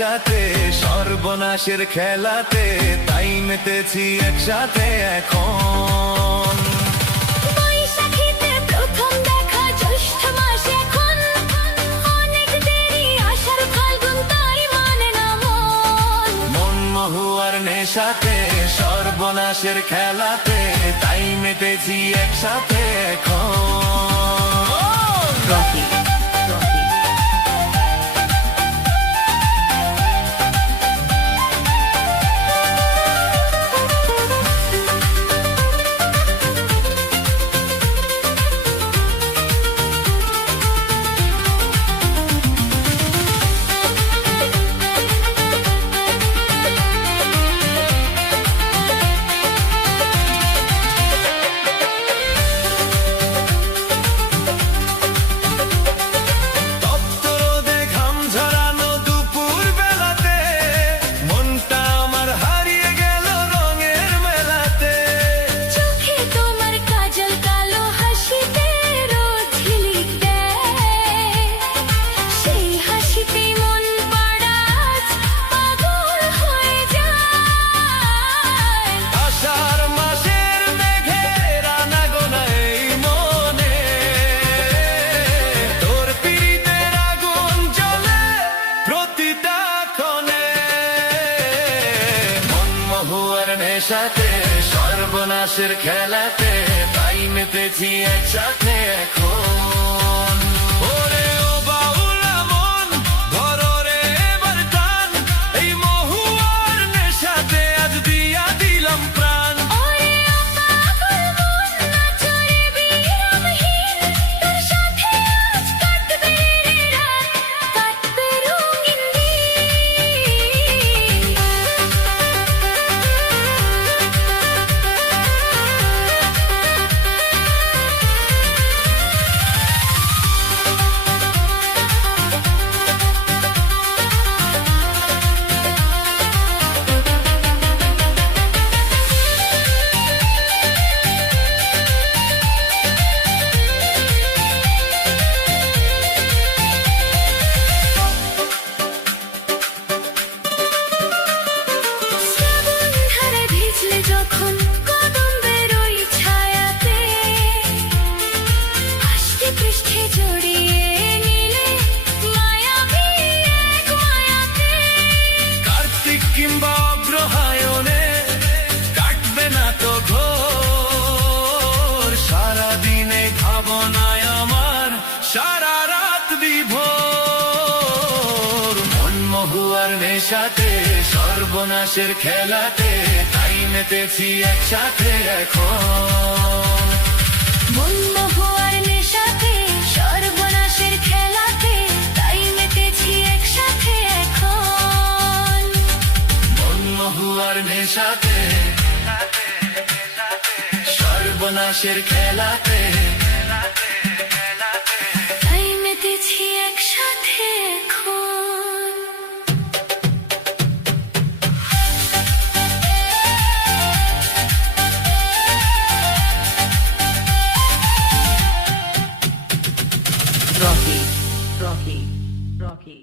নেশাতে, সর্বনাশের খেলাতে, তাই মেতেছি একসাথে এখন। বৈশাখীতে প্রথম দেখা, জ্যৈষ্ঠ মাস এখন, অনেক দেরি আষাঢ় ফাল্গুন, তাই মানে না মন। মন মহুয়ার নেশাতে, সর্বনাশের খেলাতে, তাই মেতেছি একসাথে এখন। রকি রকি নেশাতে, সর্বনাশের খেলাতে, তাই মেতেছি একসাথে এখন। ওরে ও বাউলা মন, ধরো রে এবার টান, এই মহুয়ার নেশাতে আজ দিয়া দিলাম প্রাণ। ওরে ও পাগল মন, নাচো রে বিরামহীন, তোর সাথে আজ কাটবে রে রাত, কাটবে রঙিন দিন। যখন কদম্বের ওই ছায়াতে, আষ্টে পৃষ্ঠে জড়িয়ে নিলে মায়াবী এক মায়াতে। কার্তিক কিংবা অগ্রহায়ণে কাটবে না তো ঘোর, সারাদিনে ভাবনায় আমার সারা রাত বিভোর। মন মহুয়ার নেশাতে, সর্বনাশের খেলাতে, তাই মেতেছি একসাথে এখন। মন মহুয়ার নেশাতে, সর্বনাশের খেলাতে, তাই মেতেছি একসাথে এখন। মন মহুয়ার নেশাতে, সর্বনাশের খেলাতে, তাই মেতেছি একসাথে এখন। Rocky Rocky Rocky